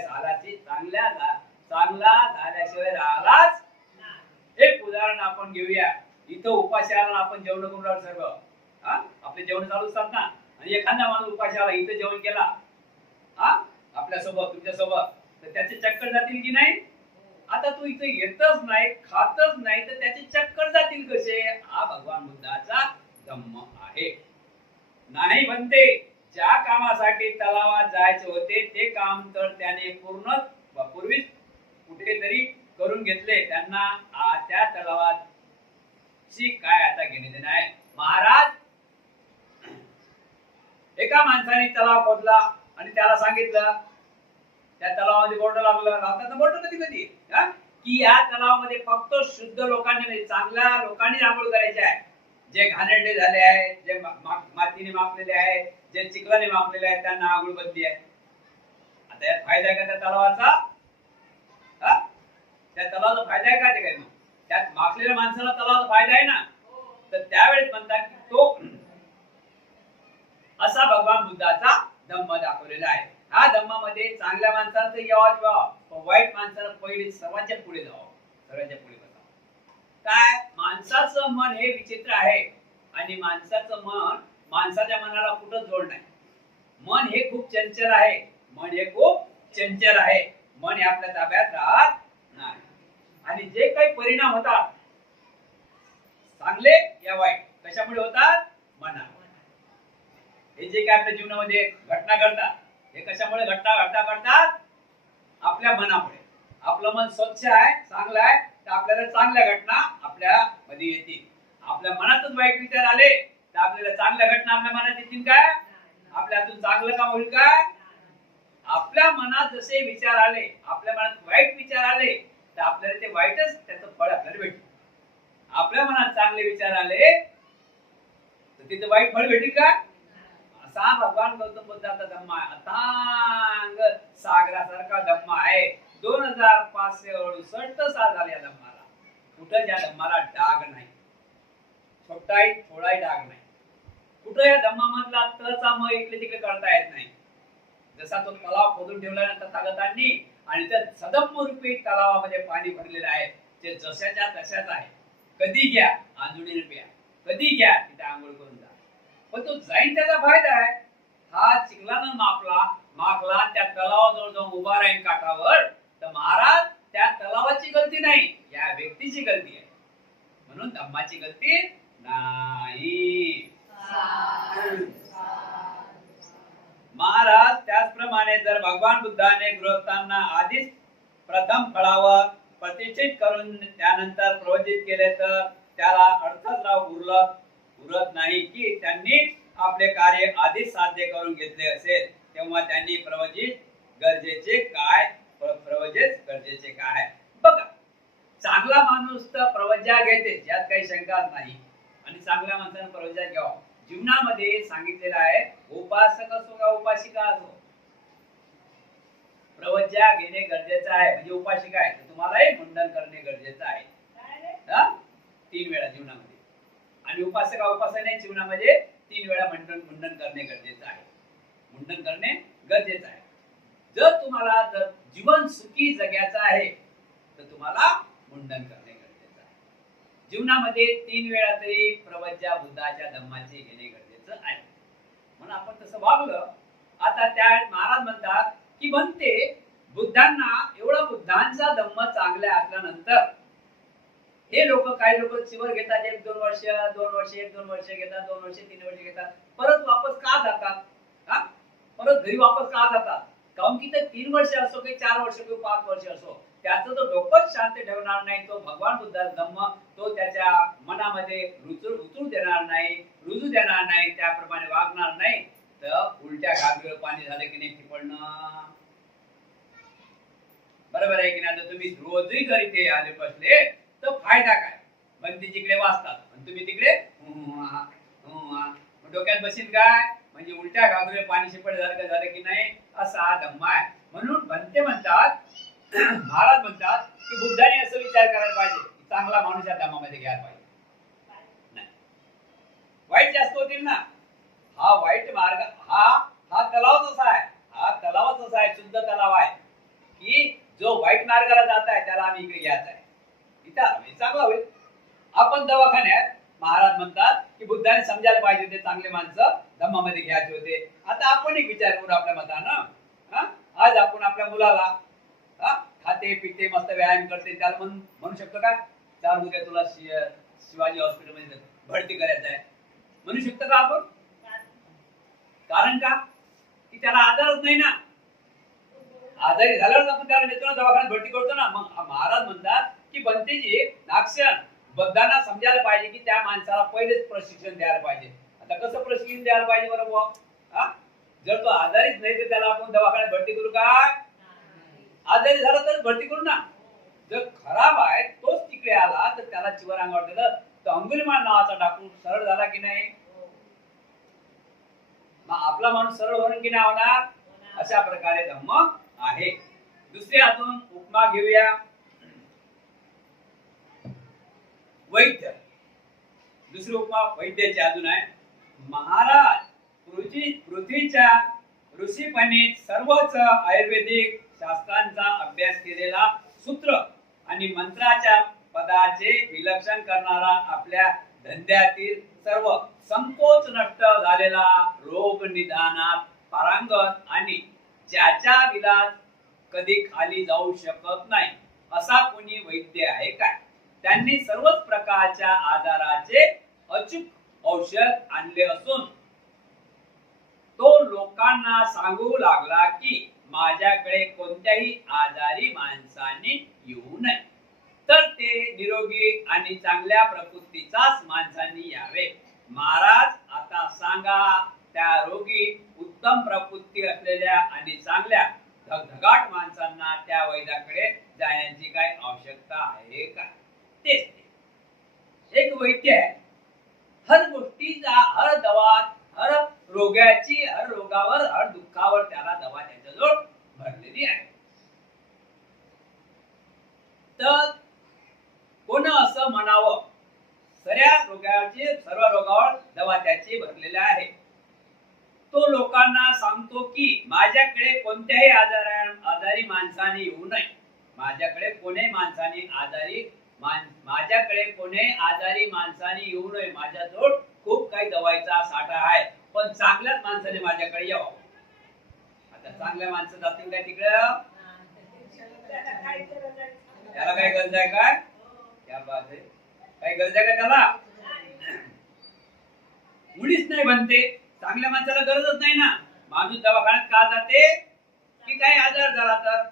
चांगला झाल्याशिवाय राहिलाच. एक उदाहरण आपण घेऊया. इथं उपाशी आला, आपण जेवण करून राहिलो सर्व. आपले जेवण चालू असतात ना, आणि एखादा माणूस उपाशी आला, इथं जेवण केला, आपल्यासोबत तुमच्यासोबत, तर त्याचे चक्कर जातील की नाही? आता तू इथे येतच नाही, खातच नाही, तर त्याचे चक्कर जातील कसे? हा भगवान बुद्धाचा धम्म आहे. नाही म्हणते, ज्या कामासाठी तलावात जायचे होते ते काम तर त्याने पूर्वीच कुठेतरी करून घेतले. त्यांना त्या तलावात काय आता घेणे देणे आहे? महाराज, एका माणसाने तलाव खोदला आणि त्याला सांगितलं, त्या तलावामध्ये बोर्ड लावतात बोर्ड कधी कधी की या तलावामध्ये फक्त शुद्ध लोकांनी, म्हणजे चांगल्या लोकांनी आंघोळ करायची आहे. जे घाणेरडे झाले आहेत, जे मातीने मापलेले आहेत, जे चिखलाने मापलेले आहेत, त्यांना आंघोळ बंदी आहे. आता यात फायदा आहे का त्या तलावाचा? त्या तलावाचा फायदा आहे का? ते काय मग त्यात मापलेल्या माणसाला तलावाचा फायदा आहे ना. तर त्यावेळेस म्हणतात की तो असा भगवान बुद्धाचा धम्म दाखवलेला आहे. हा धम्मामध्ये चांगल्या माणसाचं यावं, वाईट माणसाला पहिले सर्वांच्या पुढे जावं, सर्वांच्या पुढे बसावं. काय माणसाचं मन हे विचित्र आहे आणि माणसाचं मन माणसाच्या मनाला कुठं जोड नाही. मन हे खूप चंचल आहे, मन हे खूप चंचल आहे. मन हे आपल्या ताब्यात राहत नाही. आणि जे काही परिणाम होतात चांगले या वाईट कशामुळे होतात? मना. हे जे काय आपल्या जीवनामध्ये घटना घडतात, हे कशामुळे घडतात? आपल्या मनामुळे. आपलं मन स्वच्छ आहे, चांगलं आहे, तर आपल्याला चांगल्या घटना आपल्या मध्ये येतील. आपल्या मनातच वाईट विचार आले तर आपल्याला चांगल्या घटना आपल्या मनात येतील काय? आपल्या हातून चांगलं काम होईल काय? आपल्या मनात जसे विचार आले, आपल्या मनात वाईट विचार आले, तर आपल्याला ते वाईटच त्याचं फळ आपल्याला भेटेल. आपल्या मनात चांगले विचार आले तर तिथे वाईट फळ भेटेल का? असा भगवान गौतम बुद्धाचा धम्म आहे. अथांग सागरासारखा धम्म आहे. 2568 साल झाले या धम्माला. कुठं या धम्माला डाग नाही, छोटाही थोडाही डाग नाही. कुठं या धम्मामधला तचा म इकडे तिकडे करता येत नाही. जसा तो तलाव खोदून ठेवला ना तथागतांनी, आणि त्या सदम्म रूपी तलावामध्ये पाणी भरलेलं आहे, ते जशाच्या तशाच आहे. कधी घ्या आंधुडीने प्या, कधी घ्या तिथे आंघोळ करून जा. पण तो जाईन त्याचा फायदा आहे. हा चिखलानं माखला त्या तलावाजवळ जाऊन उभा राहील काठावर, तर महाराज त्या तलावाची गलती नाही, या व्यक्तीची गलती आहे. म्हणून धम्माची गलती नाही. महाराज, त्याचप्रमाणे जर भगवान बुद्धाने गृहस्थांना आधीच प्रथम फळावर प्रतिष्ठित करून त्यानंतर प्रवचित केले तर त्याला अर्थच उरत नाही की त्यांनी आपले कार्य आधीच साध्य करून घेतले असेल, तेव्हा त्यांनी प्रवचित गरजेचे काय? बघा, चांगला माणूस तर प्रवज्या घेते, यात काही शंकाच नाही. आणि चांगल्या माणसाने प्रवज्या घ्यावा. जीवनामध्ये सांगितलेलं आहे, उपासक असो का उपासिका असो, प्रवज्या घेणे गरजेचं आहे. म्हणजे उपासिका आहे तर तुम्हालाही मुंडन करणे गरजेचं आहे. 3 वेळा जीवनामध्ये. आणि उपासने जीवनामध्ये 3 वेळा मुंडन करणे गरजेचं आहे. मुंडन करणे गरजेचं आहे. जर तुम्हाला जीवन सुखी जगायचं आहे तर तुम्हाला मुंडन करणे गरजेचं आहे. जीवनामध्ये 3 वेळा तरी प्रवज्या बुद्धाच्या धम्माची घेणे गरजेचं आहे. म्हणून आपण तसं वागलं. आता त्या महाराज म्हणतात की म्हणते बुद्धांना एवढा बुद्धांचा धम्म चांगला असल्यानंतर हे काही लोक चिवर घेतात, 1-2 वर्ष, 2 वर्ष, 1-2 वर्ष घेतात, 2 वर्ष, 3 वर्ष घेतात, परत वापस का जातात? परत घरी वापस का जातात? काऊन की ते 3 वर्ष असो की 4 वर्ष किंवा 5 वर्ष असो, त्याचं तो डोकंच शांत ठेवणार नाही. तो भगवान बुद्धाचा धम्म तो त्याच्या मनामध्ये रुजू देणार नाही, त्याप्रमाणे वागणार नाही, तर उलट्या गाभीवर पाणी झालं की नाही पडणं. बरोबर आहे की नाही? तर तुम्ही रोजही घरी ते आले बसले तर फायदा काय? पण ती तिकडे वाचतात आणि तुम्ही तिकडे डोक्यात बसील काय? म्हणजे उलट्या गाभीवर पाणी शिपड झालं की नाही, असा हा धम्म आहे. म्हणून म्हणतात महाराज म्हणतात की बुद्धाने असं विचार करायला पाहिजे की चांगला माणूस या धम्मामध्ये घ्यायला पाहिजे. नाही, वाईट जास्त होतील ना. हा वाईट मार्ग, हा तलावच असा आहे, शुद्ध तलाव आहे की जो वाईट मार्गाला जात आहे त्याला आम्ही इकडे घ्यायचा आहे. इथं चांगला होईल. आपण दवाखान्यात महाराज म्हणतात की बुद्धाने समजायला पाहिजे ते चांगले माणसं धम्मामध्ये घ्यायचे होते. आता आपण एक विचार करू आपल्या मतानं. आज आपण आपल्या मुलाला खाते पिते मस्त व्यायाम करते त्याला म्हणू शकतो का चार उद्या तुला शिवाजी हॉस्पिटल मध्ये भरती करायचं आहे म्हणू शकतो का आपण? कारण का की त्याला आजारच नाही ना. आजारी झाल्यावर आपण त्याला नेतो ना दवाखान्यात भरती करतो ना. मग महाराज म्हणतात की बनतेजी नाक्षण बद्धांना समजायला पाहिजे की त्या माणसाला पहिलेच प्रशिक्षण द्यायला पाहिजे. आता कसं प्रशिक्षण द्यायला पाहिजे बरोबर? जर तो आजारीच नाही तर त्याला आपण दवाखान्यात भरती करू का? आजारी झाला तर भरती करू ना. जर खराब आहे तोच तिकडे आला तर त्याला चिवर अंगावर दिलं तर अंगुलीमाल नावाचा डाकू सरळ झाला की नाही? मग आपला माणूस सरळ होणार की नाही होणार? अशा प्रकारे धम्म आहे. दुसरे अजून उपमा घेऊया. वैद्य. दुसरी उपमा वैद्याची अजून आहे. महाराज पृथ्वीच्या ऋषीपणी सर्वच आयुर्वेदिक शास्त्रांचा अभ्यास केलेला सूत्र आणि मंत्राच्या पदाचे विलक्षण करणारा आपल्या धंद्यातील सर्व संकोच नष्ट झालेला रोग निदानात पारंगत आणि ज्याच्या विलास कधी खाली जाऊ शकत नाही असा कोणी वैद्य आहे काय? त्यांनी सर्वच प्रकारच्या आजाराचे अचूक औषध आणले असून तो लोकांना सांगू लागला की माझ्याकडे कोणत्याही आजारी माणसाने येऊ नये तर ते निरोगी आणि चांगल्या प्रकृतीचाच माणसांनी यावे. महाराज आता सांगा त्या रोगी उत्तम प्रकृती असलेल्या आणि चांगल्या धगधगाट माणसांना त्या वैद्याकडे जाण्याची काय आवश्यकता आहे का? तेच एक वैद्य आहे. हर गोष्टीचा हर दवा हर रोगाची हर रोगावर हर दुःखावर त्याला दवा त्याच्याजवळ भरलेली आहे. तर कोण असं म्हणावं सर्व रोगावर दवा त्याची भरलेली आहे. तो लोकांना सांगतो की माझ्याकडे कोणत्याही आजारी माणसाने येऊ नये. माझ्याकडे कोणीही आजारी माणसाने येऊ नये. माझ्याजवळ खूप काही दवाईचा साठा आहे पण चांगल्याच माणसाने माझ्याकडे यावं. आता चांगल्या माणसं जातील काय तिकडं? त्याला काय गरज आहे काय? क्या बात आहे. काही गरज आहे का त्याला? मुळीच नाही बनते. चांगल्या माणसाला गरजच नाही ना. माणूस दवाखान्यात का जाते की काही आजार झाला तर.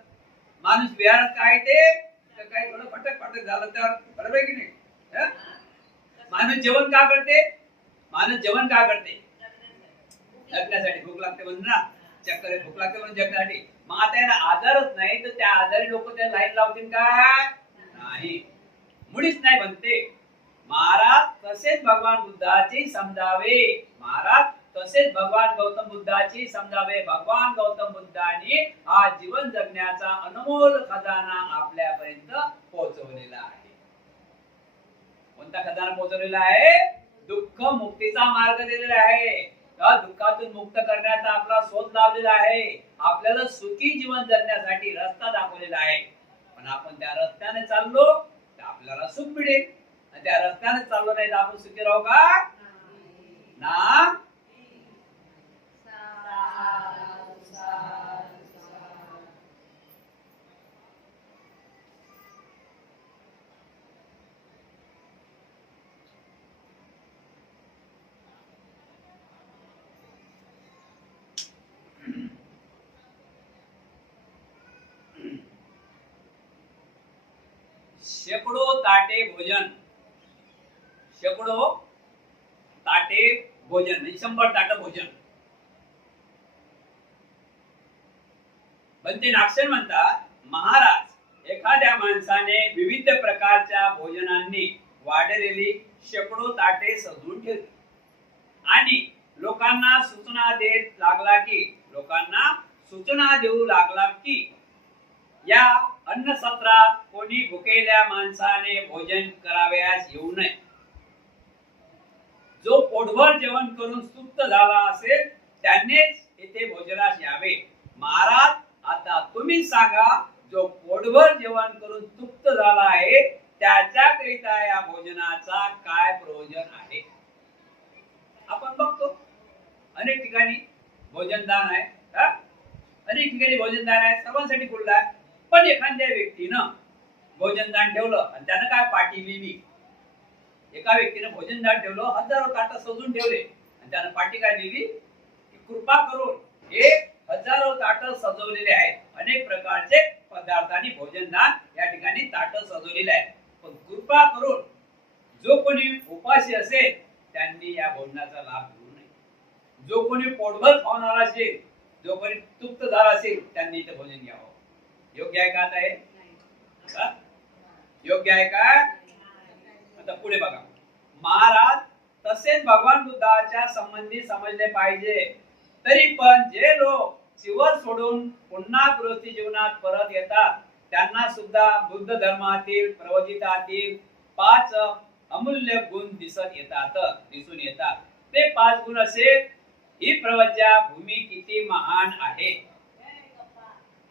माणूस विहारात काय ते तर काही थोडं फटक झालं तर. बरोबर आहे की नाही? माणूस जेवण का करते? जगण्यासाठी. भूक लागते म्हणून ना. चक्कर भूक लागते म्हणून जगण्यासाठी. मग आता याला आजारच नाही तर त्या आजारी लोक त्या लाईन लावतील का? नाही. मुळीच नाही बनते. महाराज तसेच भगवान बुद्धाची समजावे. भगवान गौतम बुद्धाची समजावे. भगवान गौतम बुद्धांनी हा जीवन जगण्याचा अनमोल खजाना आपल्यापर्यंत पोहोचवलेला आहे. कोणता खजाना पोहोचवलेला आहे? दुःख मुक्तीचा मार्ग दिलेला आहे. दुःखातून मुक्त करण्याचा आपला शोध लावलेला आहे. आपल्याला सुखी जीवन जगण्यासाठी रस्ता दाखवलेला आहे. पण आपण त्या रस्त्याने चाललो तर आपल्याला सुख मिळेल. आणि त्या रस्त्याने चाललो नाही तर आपण सुखी राहू का? ना. शेकडो ताटे भोजन म्हणजे 100 ताट भोजन. पण ते नाक्षण म्हणतात महाराज एखाद्या माणसाने विविध प्रकारच्या भोजनांनी वाढलेली शेकडो ताटे सजवून ठेवली आणि लोकांना सूचना देऊ लागला की या अन्न सत्रात कोणी भुकेल्या माणसाने भोजन करावयास येऊ नये. जो पोटभर जेवण करून तृप्त झाला असेल त्यांनीच येथे भोजनास यावे. महाराज आता तुम्ही सांगा जो पोटभर जेवण करून तृप्त झाला आहे त्याच्याकरिता या भोजनाचा काय प्रयोजन आहे? आपण बघतो अनेक ठिकाणी भोजनदान आहे. अनेक ठिकाणी भोजनदान आहे, सर्वांसाठी खुल्ला आहे. पण एखाद्या व्यक्तीनं भोजनदान ठेवलं आणि त्यानं काय पाटी लिहिली, एका व्यक्तीनं भोजनदान ठेवलं, हजारो ताटं सजून ठेवले आणि त्यानं पाटी काय लिहिली की कृपा करून हे हजारो ताटं सजवलेले आहेत, अनेक प्रकारचे पदार्थांनी भोजनदान या ठिकाणी ताटं सजवलेले आहेत, पण कृपा करून जो कोणी उपाशी असेल त्यांनी या भोजनाचा लाभ घेऊ नये. जो कोणी पोटभर खाणार असेल, जो कोणी तृप्त झाला असेल त्यांनी इथे भोजन घ्यावं. योग्य आहे का आता हे? योग्य आहे का? आता पुढे बघा. महाराज तसेच भगवान बुद्धाच्या संबंधी समजले पाहिजे. तरी पण जे लोक चिवर सोडून पुन्हा गृहस्थी जीवनात परत येतात त्यांना सुद्धा बुद्ध धर्मातील प्रवचितातील 5 अमूल्य गुण दिसून येतात. ते 5 गुण असे: ही प्रवज्या भूमी किती महान आहे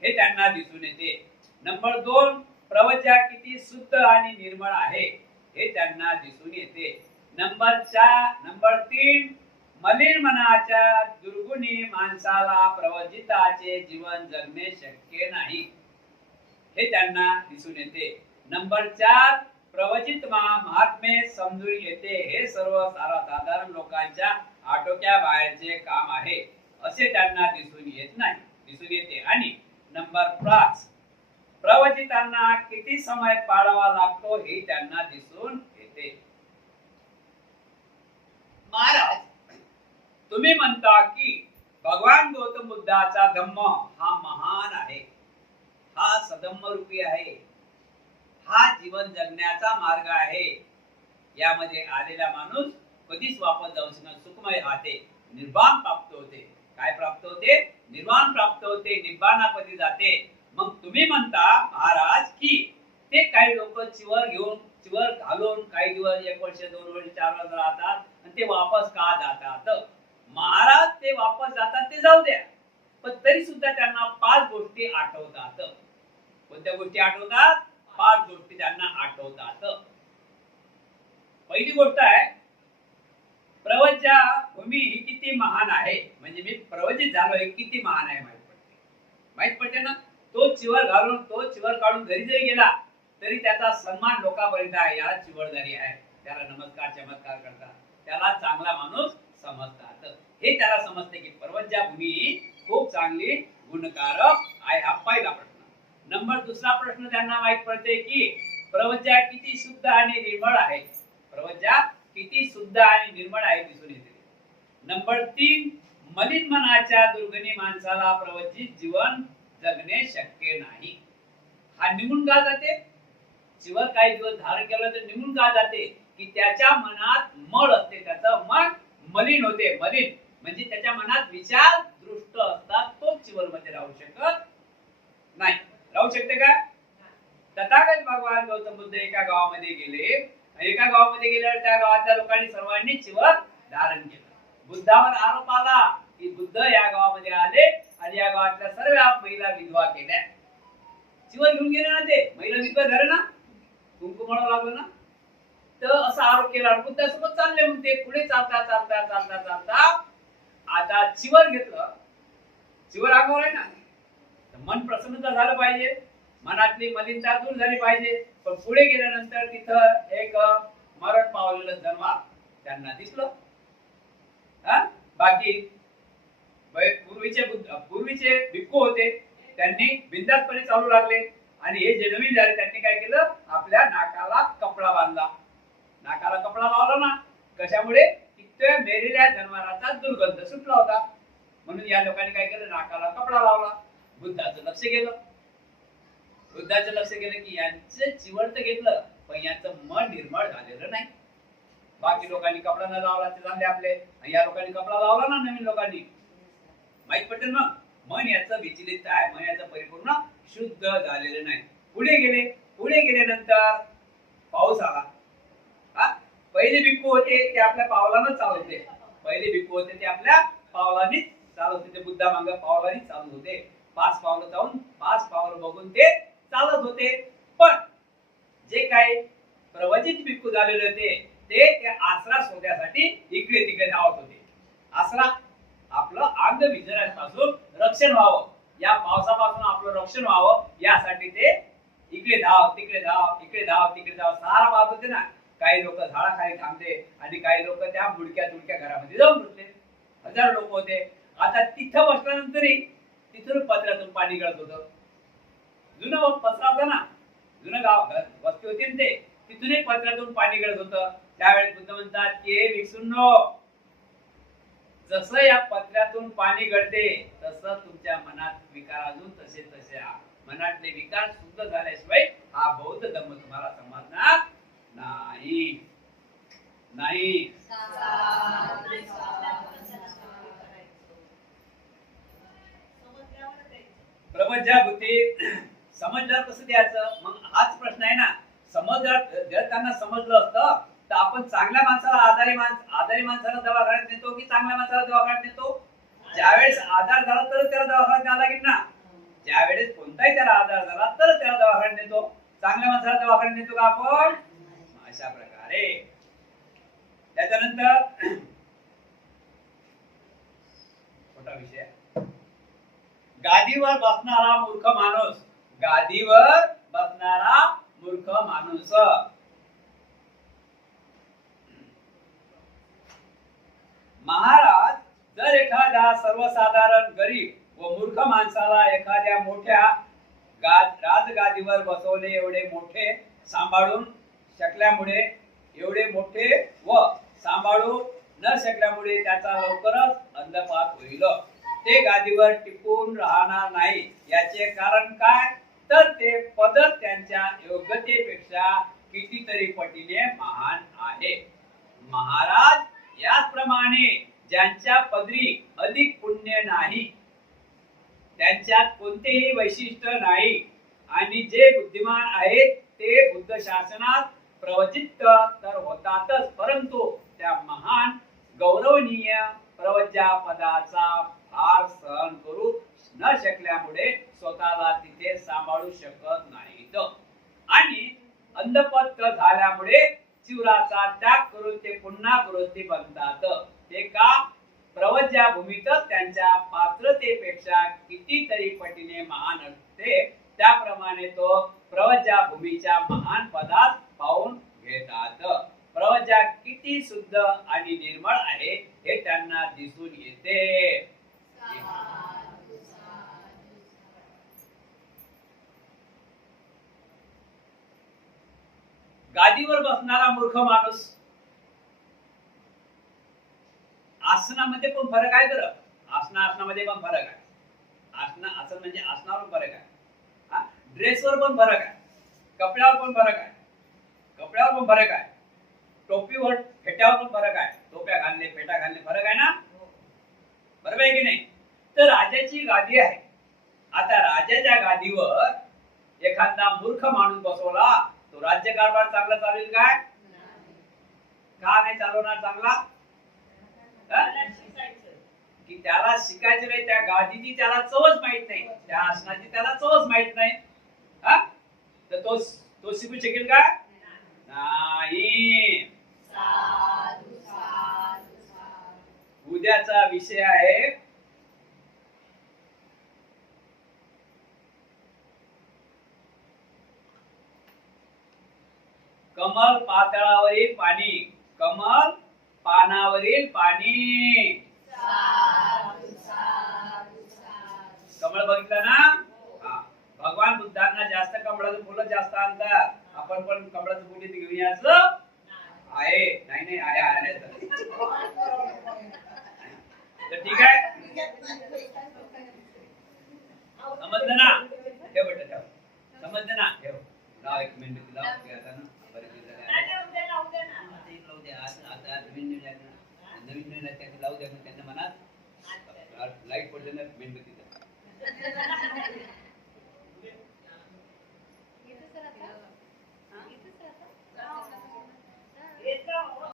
हे त्यांना दिसून येते. नंबर 2, प्रवज्या किती शुद्ध आणि निर्मळ आहे हे त्यांना दिसून येते. नंबर 3, मलिन मनाच्या दुर्गुणी माणसाला प्रवचिताचे जीवन जगणे शक्य नाही हे त्यांना दिसून येते. नंबर 4, प्रवचित महात्मे समजून येते हे सर्व साधारण लोकांच्या आटोक्या बाहेरचे काम आहे असे त्यांना दिसून येते. आणि नंबर 5, प्रवचितांना किती समय पाळावा लागतो हे त्यांना दिसून येते. महाराज, तुम्ही म्हणता की भगवान गौतम बुद्धाचा धम्म हा महान आहे, हा सधम्म रूपी आहे, हा जीवन जगण्याचा मार्ग आहे. यामध्ये आलेला माणूस कधीच वापस जाऊ शकत, सुखमय राहते, निर्वाण प्राप्त होते. काय प्राप्त होते? निर्वाण प्राप्त होते, निब्बाणापदी जाते. मग तुम्ही म्हणता महाराज की ते काही लोक चिवर घालून काही दिवस 1 वर्ष 2 वर्ष 4 वर्ष राहतात आणि ते वापस का जातात? महाराज, ते वापस जातात ते जाऊ द्या, पण तरी सुद्धा त्यांना 5 गोष्टी आठवतात. कोणत्या गोष्टी आठवतात? 5 गोष्टी त्यांना आठवतात. पहिली गोष्ट आहे, प्रवज्या भूमी ही किती महान आहे. म्हणजे मी प्रवचित झालो हे किती महान आहे माहित पडते ना. तो चिवर काढून घरी जरी गेला तरी त्याचा सन्मान लोकांपर्यंत आहे. याला चिवरदारी आहे, त्याला नमस्कार चमत्कार करतात, त्याला चांगला माणूस समजतात. हे त्याला समजते की प्रवज्या भूमी खूप चांगली गुणकारक आहे. हा पहिला प्रश्न. दुसरा प्रश्न त्यांना माहित पडते की प्रवज्या किती शुद्ध आणि निर्मळ आहे. प्रवज्या किती शुद्ध आणि निर्मळ आहे दिसून येते. नंबर 3, मलिन मनाच्या दुर्गणी माणसाला प्रवचित जीवन जगणे शक्य नाही. हा निघून का जाते? चिवर काही दिवस धारण केलं तर निघून का जाते? की त्याच्या मनात मळ असते, त्याचं मन मलिन होते. मलिन म्हणजे त्याच्या मनात विचार दृष्ट असतात, तो चिवर मध्ये राहू शकत नाही. राहू शकते का? तथागत भगवान गौतम बुद्ध एका गावामध्ये गेले. एका गावामध्ये गेल्यावर त्या गावातल्या लोकांनी सर्वांनी चिवर धारण केलं. बुद्धावर आरोप आला की बुद्ध या गावामध्ये आले आणि या गावातल्या सर्व महिला विधवा केल्या. चिवर घेऊन गेले ना, ते महिला विधवा झाले ना, कुंकुम लागलं ना, तर असा आरोप केला. बुद्धासोबत चालले मग ते पुढे चालता आता चिवर घेतलं. चिवर अंगावर आहे ना, तर मन प्रसन्नता झालं पाहिजे, मनातली मलिनता दूर झाली पाहिजे. पण पुढे गेल्यानंतर तिथं एक मरण पावलेलं जनावर त्यांना दिसलं. बाकी पूर्वीचे भिक्खू होते, त्यांनी बिंदासपणे चालू लागले. आणि हे जे नवीन झाले त्यांनी काय केलं? आपल्या नाकाला कपडा बांधला. नाकाला कपडा लावला ना, कशामुळे? त्या मेलेल्या जनावराचा दुर्गंध सुटला होता. म्हणून या लोकांनी काय केलं? नाकाला कपडा लावला. बुद्धाचं लक्ष गेलं की यांचं चिवट घेतलं पण यांचं मन निर्मळ झालेलं नाही. बाकी लोकांनी कपडा न लावला ते चालले आपले, या लोकांनी कपडा लावला ना नवीन लोकांनी, माहित पडते ना मन याचं विचलित आहे, मन याचं परिपूर्ण शुद्ध झालेलं नाही. पुढे गेल्यानंतर पाऊस आला. पहिले भिक्खू होते ते आपल्या पावलानं चालत होते. ते बुद्धा मांग पावलाने चालत होते. 5 पावलं जाऊन 5 पावलं बघून ते चालत होते. पण जे काही प्रवचित भिक्खू झालेले होते ते आसरा शोधण्यासाठी इकडे तिकडे धावत होते. आसरा, आपलं अंग विजण्यापासून रक्षण व्हावं. या पावसापासून आपलं रक्षण व्हावं यासाठी ते इकडे धाव तिकडे धाव इकडे धाव तिकडे धाव सारा पाहत होते ना. काही लोक झाडाखाली थांबले आणि काही लोक त्या बुडक्या तुडक्या घरामध्ये जाऊन बसले. हजारो लोक होते. आता तिथं बसल्यानंतरही तिथून पत्र्यातून पाणी गळत होतं. जुनं पत्रा होता ना, जुनं गाव वस्ती होती ते, तिथूनही पत्र्यातून पाणी गळत होतं. त्यावेळेस बुद्ध म्हणतात की विसुन्नो, जसं या पत्र्यातून पाणी गळते तसं तुमच्या मनात विकार अजून तसे तसे मनातले विकार शुद्ध झाल्याशिवाय हा बौद्ध धर्म तुम्हाला समजणार नाही. नाही प्रबोध्या बुद्धी समजल्यावर कसं द्यायचं? मग हाच प्रश्न आहे ना. जर त्यांना समजलं असतं तर आपण चांगल्या माणसाला आजारी माणसाला दवाखान्यात नेतो की चांगल्या माणसाला दवाखान्यात नेतो? ज्यावेळेस आजार झाला तर त्याला दवाखान्यात न्यावं लागेल ना. ज्यावेळेस कोणताही त्याला आजार झाला तर त्याला दवाखान्यात नेतो. चांगल्या माणसाला दवाखान्यात नेतो का आपण? अशा प्रकारे. त्याच्यानंतर छोटा विषय, गादीवर बसणारा मूर्ख माणूस. गादीवर बसणारा मूर्ख माणूस. महाराज जर एखाद्या सर्वसाधारण गरीब व मूर्ख माणसाला एखाद्या मोठ्या राजगादीवर बसवले, एवढे मोठे सांभाळून शकल्यामुळे सांभाळू न शकल्यामुळे त्याचा लवकरच अंधपात होईल. ते गादीवर टिकून राहणार नाही. याचे कारण काय? तर ते पद त्यांच्या योग्यतेपेक्षा कितीतरी पटीने महान आहे. महाराज याचप्रमाणे ज्यांच्या पदरी अधिक पुण्य नाही, त्यांच्यात कोणतेही वैशिष्ट्य नाही आणि जे बुद्धिमान आहेत ते बुद्ध शासनात प्रवचित तर होतातच, परंतु त्या महान गौरवनीय प्रवज्या पदाचा भार सहन करू न शकल्यामुळे स्वतःला तिथे सांभाळू शकत नाहीत आणि अंधपत झाल्यामुळे चिवराचा त्याग करून ते पुन्हा गृहस्थी बनतात. ते का? प्रवज्या भूमीतच त्यांच्या पात्रतेपेक्षा कितीतरी पटीने महान असते. त्याप्रमाणे तो प्रवज्या भूमीच्या महान पदात पाहून घेतात. प्रवज्या किती शुद्ध आणि निर्मळ आहे हे त्यांना दिसून येते. गादीवर बसणारा मूर्ख माणूस. आसनामध्ये पण फरक आहे बरं. आसनामध्ये पण फरक आहे. आसन म्हणजे आसनावर फरक आहे. ड्रेसवर पण फरक आहे. कपड्यावर पण फरक आहे. टोपीवर फेट्यावर पण फरक आहे. टोप्या घालणे फेटा घालणे फरक आहे ना. बरोबर आहे की नाही? तर राजाची गादी आहे. आता राजाच्या गादीवर एखादा मूर्ख माणूस बसवला, तो राज्य कारभार चांगला चालेल काय? का नाही चालवणार चांगला? की त्याला शिकायचं नाही. त्या गादीची त्याला चवच माहित नाही, त्या आसनाची त्याला चवच माहित नाही. तर तो शिकू शकेल का? नाही. उद्याचा विषय आहे कमल पातळावरील पाणी. कमल पानावरील पाणी. कमळ बघितलं ना? भगवान बुद्धांना जास्त कमळाचं फुलं जास्त आणतात. आपण पण कमळाचं फुल इथे घेऊन यायचं आहे. नाही आहे. तर ठीक आहे. समजलं ना? ठेव बेटा ठेव. समजलं ना? ठेव. लाव एक मिनिट लाव. आता ना नवीन लावू द्या. त्यांना मनात लाईट पडलं ना मेणबत्तीचं.